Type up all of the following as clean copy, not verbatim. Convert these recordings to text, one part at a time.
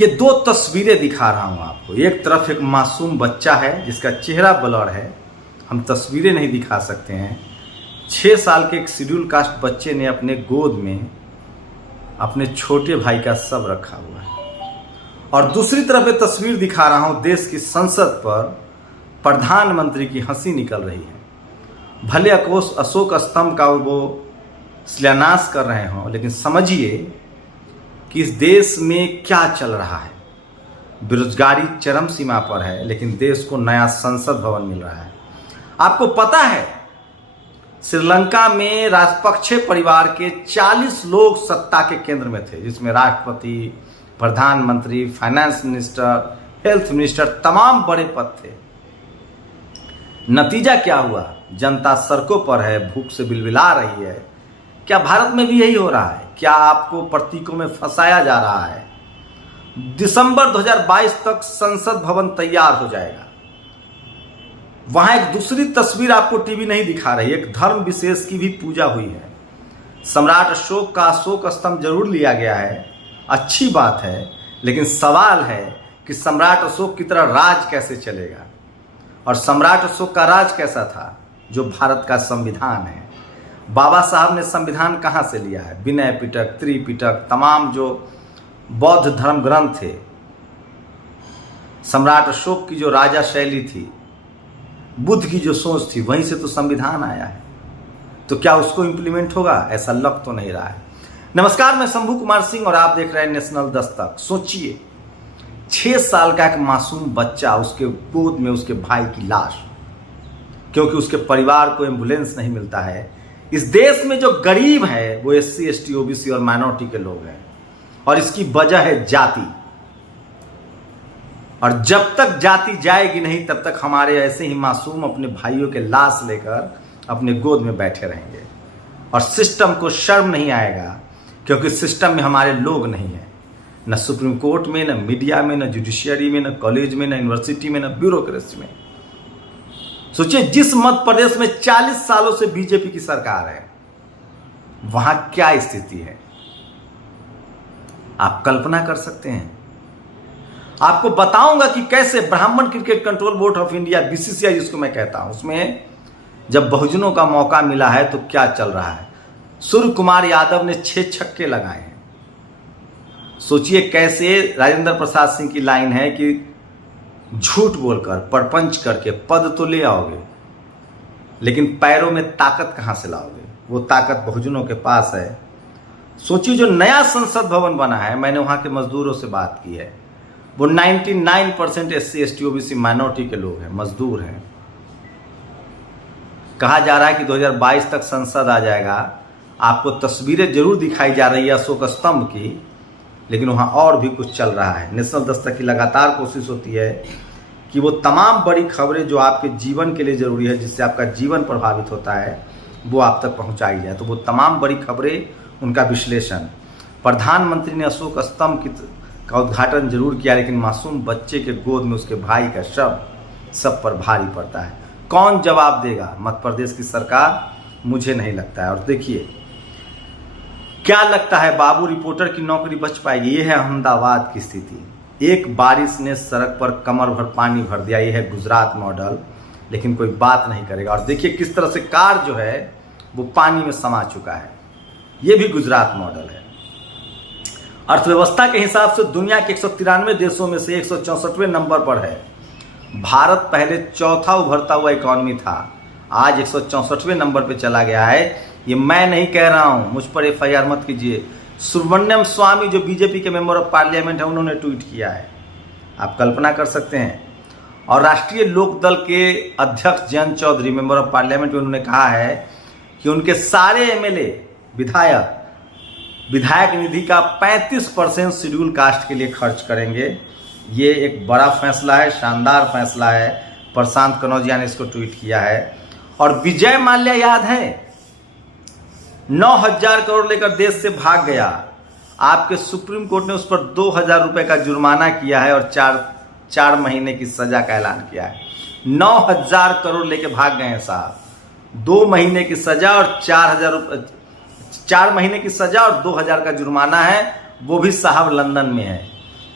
ये दो तस्वीरें दिखा रहा हूं आपको। एक तरफ एक मासूम बच्चा है जिसका चेहरा ब्लर है, हम तस्वीरें नहीं दिखा सकते हैं। 6 साल के एक शेड्यूल कास्ट बच्चे ने अपने गोद में अपने छोटे भाई का शव रखा हुआ है। और दूसरी तरफ एक तस्वीर दिखा रहा हूं, देश की संसद पर प्रधानमंत्री की हंसी निकल रही है। भले अशोक स्तंभ का वो शिलान्यास कर रहे हों, लेकिन समझिए कि इस देश में क्या चल रहा है। बेरोजगारी चरम सीमा पर है, लेकिन देश को नया संसद भवन मिल रहा है। आपको पता है श्रीलंका में राजपक्षे परिवार के 40 लोग सत्ता के केंद्र में थे, जिसमें राष्ट्रपति, प्रधानमंत्री, फाइनेंस मिनिस्टर, हेल्थ मिनिस्टर, तमाम बड़े पद थे। नतीजा क्या हुआ? जनता सड़कों पर है, भूख से बिलबिला रही है। क्या भारत में भी यही हो रहा है? क्या आपको प्रतीकों में फंसाया जा रहा है? दिसंबर 2022 तक संसद भवन तैयार हो जाएगा। वहां एक दूसरी तस्वीर आपको टीवी नहीं दिखा रही, एक धर्म विशेष की भी पूजा हुई है। सम्राट अशोक का अशोक स्तंभ जरूर लिया गया है, अच्छी बात है, लेकिन सवाल है कि सम्राट अशोक की तरह राज कैसे चलेगा। और सम्राट अशोक का राज कैसा था? जो भारत का संविधान है। बाबा साहब ने संविधान कहाँ से लिया है? विनय पिटक, त्रिपिटक, तमाम जो बौद्ध धर्म ग्रंथ थे। सम्राट अशोक की जो राजा शैली थी, बुद्ध की जो सोच थी, वहीं से तो संविधान आया है। तो क्या उसको इंप्लीमेंट होगा? ऐसा लग तो नहीं रहा है। नमस्कार, मैं शंभू कुमार सिंह और आप देख रहे हैं नेशनल दस्तक। सोचिए 6 साल का एक मासूम बच्चा, उसके गोद में उसके भाई की लाश, क्योंकि उसके परिवार को एम्बुलेंस नहीं मिलता है। इस देश में जो गरीब है वो SC, ST, OBC और माइनॉरिटी के लोग हैं, और इसकी वजह है जाति। और जब तक जाति जाएगी नहीं, तब तक हमारे ऐसे ही मासूम अपने भाइयों के लाश लेकर अपने गोद में बैठे रहेंगे। और सिस्टम को शर्म नहीं आएगा, क्योंकि सिस्टम में हमारे लोग नहीं हैं। न सुप्रीम कोर्ट में, न मीडिया में, न जुडिशियरी में, न कॉलेज में, न यूनिवर्सिटी में, न ब्यूरोक्रेसी में। सोचिए जिस मध्य प्रदेश में 40 सालों से बीजेपी की सरकार है, वहां क्या स्थिति है आप कल्पना कर सकते हैं। आपको बताऊंगा कि कैसे ब्राह्मण cricket control board of India, BCCI जिसको मैं कहता हूं, उसमें जब बहुजनों का मौका मिला है तो क्या चल रहा है। सूर्य कुमार यादव ने 6 छक्के लगाए हैं। सोचिए कैसे राजेंद्र प्रसाद सिंह की लाइन है कि झूठ बोलकर, परपंच करके पद तो ले आओगे, लेकिन पैरों में ताकत कहां से लाओगे? वो ताकत बहुजनों के पास है। सोचिए जो नया संसद भवन बना है, मैंने वहां के मजदूरों से बात की है, वो 99% SC, ST, OBC माइनॉरिटी के लोग हैं, मजदूर हैं। कहा जा रहा है कि 2022 तक संसद आ जाएगा। आपको तस्वीरें जरूर दिखाई जा रही है अशोक स्तंभ की, लेकिन वहाँ और भी कुछ चल रहा है। नेशनल दस्तक की लगातार कोशिश होती है कि वो तमाम बड़ी खबरें जो आपके जीवन के लिए ज़रूरी है, जिससे आपका जीवन प्रभावित होता है, वो आप तक पहुँचाई जाए। तो वो तमाम बड़ी खबरें, उनका विश्लेषण। प्रधानमंत्री ने अशोक स्तंभ का उद्घाटन जरूर किया, लेकिन मासूम बच्चे के गोद में उसके भाई का शव सब पर भारी पड़ता है। कौन जवाब देगा? मध्य प्रदेश की सरकार? मुझे नहीं लगता है। और देखिए क्या लगता है, बाबू रिपोर्टर की नौकरी बच पाएगी? ये है अहमदाबाद की स्थिति। एक बारिश ने सड़क पर कमर भर पानी भर दिया। ये है गुजरात मॉडल, लेकिन कोई बात नहीं करेगा। और देखिए किस तरह से कार जो है वो पानी में समा चुका है। ये भी गुजरात मॉडल है। अर्थव्यवस्था के हिसाब से दुनिया के 193 देशों में से 164वें नंबर पर है। भारत पहले चौथा उभरता हुआ इकॉनमी था, आज 164वें नंबर पे चला गया है। ये मैं नहीं कह रहा हूं, मुझ पर FIR मत कीजिए। सुब्रमण्यम स्वामी जो बीजेपी के मेंबर ऑफ पार्लियामेंट है, उन्होंने ट्वीट किया है। आप कल्पना कर सकते हैं। और राष्ट्रीय लोकदल के अध्यक्ष Jayant Chaudhary, member of parliament, उन्होंने कहा है कि उनके सारे MLA विधायक निधि का 35% शेड्यूल कास्ट के लिए खर्च करेंगे। ये एक बड़ा फैसला है, शानदार फैसला है। प्रशांत कनौजिया ने इसको ट्वीट किया है। और विजय माल्या याद है, 9,000 करोड़ लेकर देश से भाग गया। आपके सुप्रीम कोर्ट ने उस पर 2,000 रुपए का जुर्माना किया है और 4 महीने की सजा का ऐलान किया है। 9,000 करोड़ लेके भाग गए हैं साहब। 2 महीने की सजा और 4 महीने की सजा और 2,000 का जुर्माना है, वो भी साहब लंदन में है।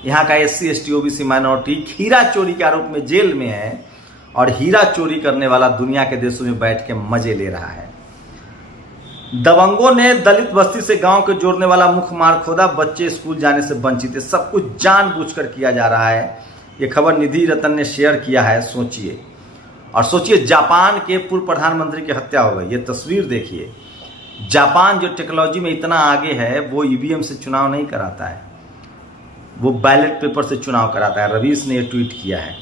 यहाँ का SC ST OBC माइनॉरिटी हीरा चोरी के आरोप में जेल में है और हीरा चोरी करने वाला दुनिया के देशों में बैठ के मजे ले रहा है। दबंगों ने दलित बस्ती से गांव के जोड़ने वाला मुख्य मार्ग खोदा, बच्चे स्कूल जाने से वंचित है। सब कुछ जानबूझकर किया जा रहा है। ये खबर निधि रतन ने शेयर किया है। सोचिए, और सोचिए जापान के पूर्व प्रधानमंत्री की हत्या हो गई। ये तस्वीर देखिए। जापान जो टेक्नोलॉजी में इतना आगे है वो EVM से चुनाव नहीं कराता है, वो बैलेट पेपर से चुनाव कराता है। रवीश ने ये ट्वीट किया है।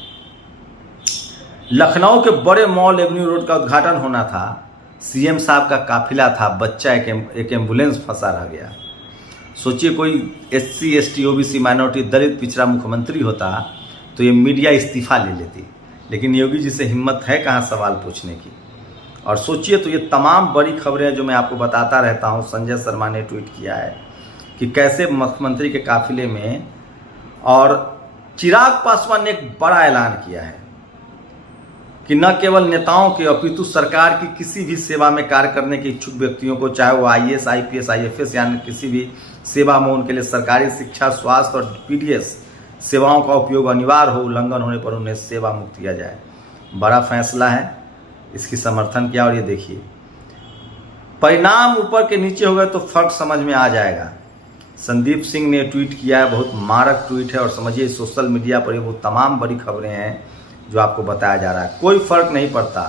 लखनऊ के बड़े मॉल एवेन्यू रोड का उद्घाटन होना था, CM साहब का काफिला था, बच्चा एक एम्बुलेंस फंसा रह गया। सोचिए कोई SC ST OBC माइनॉरिटी दलित पिछड़ा मुख्यमंत्री होता तो ये मीडिया इस्तीफा ले लेती, लेकिन योगी जी से हिम्मत है कहाँ सवाल पूछने की। और सोचिए तो ये तमाम बड़ी खबरें जो मैं आपको बताता रहता हूँ, संजय शर्मा ने ट्वीट किया है कि कैसे मुख्यमंत्री के काफिले में, और चिराग पासवान ने एक बड़ा ऐलान किया है कि न केवल नेताओं के अपितु सरकार की किसी भी सेवा में कार्य करने के इच्छुक व्यक्तियों को, चाहे वो IAS IPS IFS यानी किसी भी सेवा में, उनके लिए सरकारी शिक्षा, स्वास्थ्य और PDS सेवाओं का उपयोग अनिवार्य हो, उल्लंघन होने पर उन्हें सेवा मुक्त किया जाए। बड़ा फैसला है, इसकी समर्थन किया। और ये देखिए परिणाम ऊपर के नीचे हो गए तो फर्क समझ में आ जाएगा। संदीप सिंह ने ट्वीट किया है, बहुत मारक ट्वीट है। और समझिए सोशल मीडिया पर वो तमाम बड़ी खबरें हैं जो आपको बताया जा रहा है। कोई फर्क नहीं पड़ता,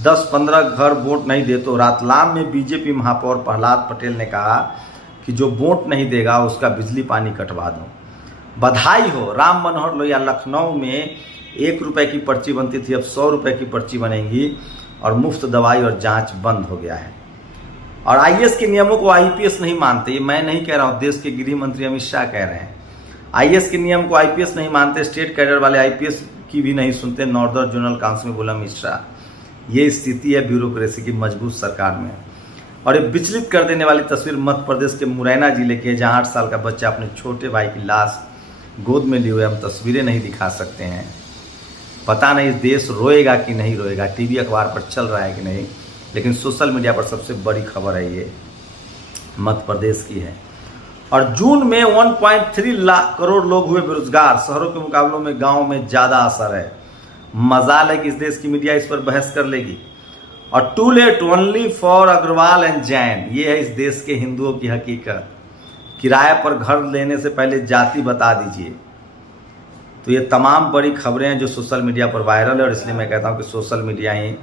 10-15 घर वोट नहीं दे तो रातलाम में BJP महापौर प्रहलाद पटेल ने कहा कि जो वोट नहीं देगा उसका बिजली पानी कटवा दो। बधाई हो। राम मनोहर लोहिया, लखनऊ में 1 रुपए की पर्ची बनती थी, अब 100 रुपए की पर्ची बनेगी और मुफ्त दवाई और जांच बंद हो गया है। और IAS के नियमों को IPS नहीं मानते, ये मैं नहीं कह रहा हूँ, देश के गृह मंत्री अमित शाह कह रहे हैं। IAS के नियम को IPS नहीं मानते, स्टेट कैडर वाले IPS की भी नहीं सुनते, नॉर्दर्न जनरल काउंसिल में बोला अमित शाह। ये स्थिति है ब्यूरोक्रेसी की मजबूत सरकार में। और ये विचलित कर देने वाली तस्वीर मध्य प्रदेश के मुरैना जिले के, जहाँ 8 साल का बच्चा अपने छोटे भाई की लाश गोद में लिए हुए, हम तस्वीरें नहीं दिखा सकते हैं। पता नहीं देश रोएगा कि नहीं रोएगा, TV अखबार पर चल रहा है कि नहीं, लेकिन सोशल मीडिया पर सबसे बड़ी खबर है ये मध्य प्रदेश की है। और जून में 1.3 लाख करोड़ लोग हुए बेरोजगार। शहरों के मुकाबलों में गांव में ज़्यादा असर है। मजाल है कि इस देश की मीडिया इस पर बहस कर लेगी। और too late only for Agarwal and Jain, ये है इस देश के हिंदुओं की हकीकत। किराए पर घर लेने से पहले जाति बता दीजिए। तो ये तमाम बड़ी खबरें हैं जो सोशल मीडिया पर वायरल है। और इसलिए मैं कहता हूँ कि सोशल मीडिया ही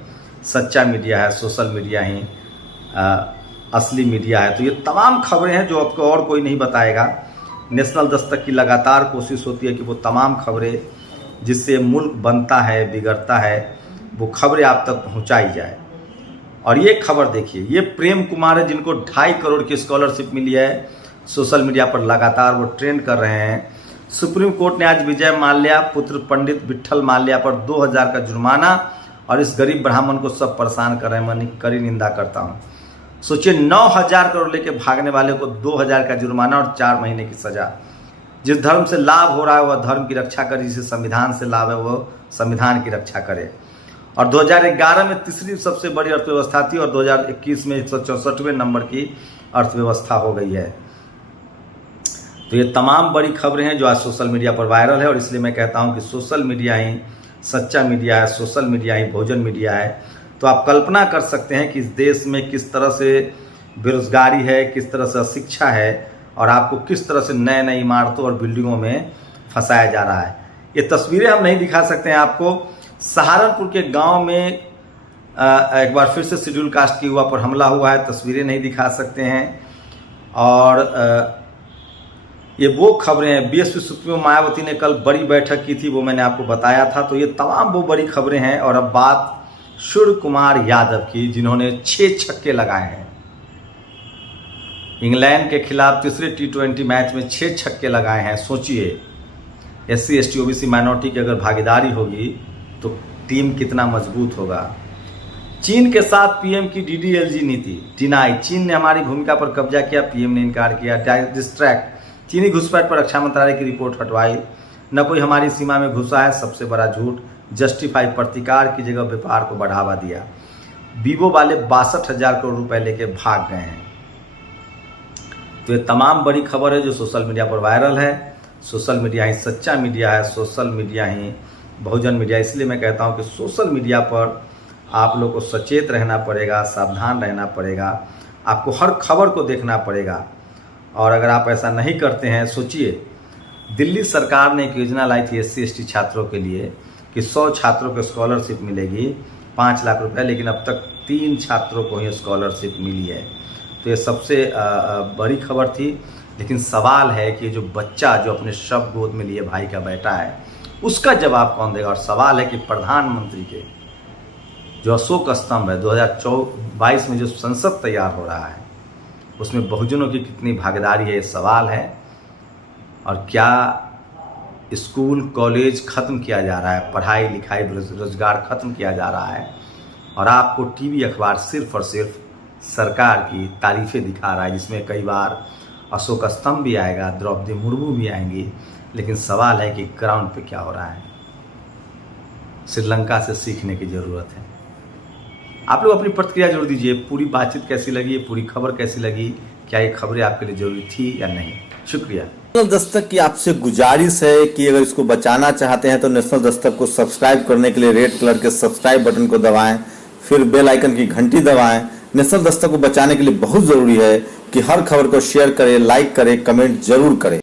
सच्चा मीडिया है, सोशल मीडिया ही असली मीडिया है। तो ये तमाम खबरें हैं जो आपको और कोई नहीं बताएगा। नेशनल दस्तक की लगातार कोशिश होती है कि वो तमाम खबरें जिससे मुल्क बनता है, बिगड़ता है, वो खबरें आप तक पहुंचाई जाए। और ये खबर देखिए, ये प्रेम कुमार है जिनको 2.5 करोड़ की स्कॉलरशिप मिली है। सोशल मीडिया पर लगातार वो ट्रेंड कर रहे हैं। सुप्रीम कोर्ट ने आज विजय माल्या पुत्र पंडित विट्ठल माल्या पर 2000 का जुर्माना, और इस गरीब ब्राह्मण को सब परेशान कर रहे हैं। मैं कड़ी निंदा करता हूँ। सोचिए 9000 करोड़ लेके भागने वाले को 2000 का जुर्माना और 4 महीने की सजा। जिस धर्म से लाभ हो रहा है वह धर्म की रक्षा करे, जिसे संविधान से लाभ है वह संविधान की रक्षा करे। और 2011 में तीसरी सबसे बड़ी अर्थव्यवस्था थी और 2021 में 164वें नंबर की अर्थव्यवस्था हो गई है। तो ये तमाम बड़ी खबरें हैं जो आज सोशल मीडिया पर वायरल है। और इसलिए मैं कहता हूं कि सोशल मीडिया ही सच्चा मीडिया है, सोशल मीडिया ही भोजन मीडिया है। तो आप कल्पना कर सकते हैं कि इस देश में किस तरह से बेरोजगारी है, किस तरह से अशिक्षा है, और आपको किस तरह से नए नए इमारतों और बिल्डिंगों में फंसाया जा रहा है। ये तस्वीरें हम नहीं दिखा सकते हैं आपको। सहारनपुर के गांव में एक बार फिर से शेड्यूल कास्ट की युवा पर हमला हुआ है, तस्वीरें नहीं दिखा सकते हैं। और ये वो खबरें हैं। BSP सुप्रीमो मायावती ने कल बड़ी बैठक की थी, वो मैंने आपको बताया था। तो ये तमाम वो बड़ी खबरें हैं। और अब बात सूर्य कुमार यादव की, जिन्होंने 6 छक्के लगाए हैं। इंग्लैंड के खिलाफ तीसरे T20 मैच में 6 छक्के लगाए हैं। सोचिए SC ST OBC माइनॉरिटी की अगर भागीदारी होगी तो टीम कितना मजबूत होगा। चीन के साथ PM की DDLG नीति डिनाई। चीन ने हमारी भूमिका पर कब्जा किया, PM ने इनकार किया। डिस्ट्रैक्ट, चीनी घुसपैठ पर रक्षा मंत्रालय की रिपोर्ट हटवाई। न कोई हमारी सीमा में घुसा है, सबसे बड़ा झूठ। जस्टिफाई, प्रतिकार की जगह व्यापार को बढ़ावा दिया। वीवो वाले 62,000 करोड़ रुपए लेके भाग गए हैं। तो ये तमाम बड़ी खबर है जो सोशल मीडिया पर वायरल है। सोशल मीडिया ही सच्चा मीडिया है, सोशल मीडिया ही बहुजन मीडिया। इसलिए मैं कहता हूँ कि सोशल मीडिया पर आप लोग को सचेत रहना पड़ेगा, सावधान रहना पड़ेगा, आपको हर खबर को देखना पड़ेगा। और अगर आप ऐसा नहीं करते हैं, सोचिए दिल्ली सरकार ने एक योजना लाई थी SC ST छात्रों के लिए कि 100 छात्रों को स्कॉलरशिप मिलेगी 5 लाख रुपए, लेकिन अब तक 3 छात्रों को ही स्कॉलरशिप मिली है। तो ये सबसे बड़ी खबर थी। लेकिन सवाल है कि जो बच्चा जो अपने शव गोद में लिए भाई का बेटा है, उसका जवाब कौन देगा। और सवाल है कि प्रधानमंत्री के जो अशोक स्तंभ है 2022 में जो संसद तैयार हो रहा है, उसमें बहुजनों की कितनी भागीदारी है, ये सवाल है। और क्या स्कूल कॉलेज ख़त्म किया जा रहा है, पढ़ाई लिखाई रोजगार ख़त्म किया जा रहा है, और आपको टीवी अखबार सिर्फ और सिर्फ सरकार की तारीफ़ें दिखा रहा है, जिसमें कई बार अशोक स्तंभ भी आएगा, द्रौपदी मुर्मू भी आएंगी। लेकिन सवाल है कि ग्राउंड पे क्या हो रहा है। श्रीलंका से सीखने की ज़रूरत है। आप लोग अपनी प्रतिक्रिया जरूर दीजिए। पूरी बातचीत कैसी लगी, पूरी खबर कैसी लगी, क्या ये खबरें आपके लिए जरूरी थी या नहीं। शुक्रिया। नेशनल दस्तक की आपसे गुजारिश है कि अगर इसको बचाना चाहते हैं तो नेशनल दस्तक को सब्सक्राइब करने के लिए रेड कलर के सब्सक्राइब बटन को दबाएं, फिर बेल आइकन की घंटी दबाएं। नेशनल दस्तक को बचाने के लिए बहुत जरूरी है कि हर खबर को शेयर करें, लाइक करें, कमेंट जरूर करें।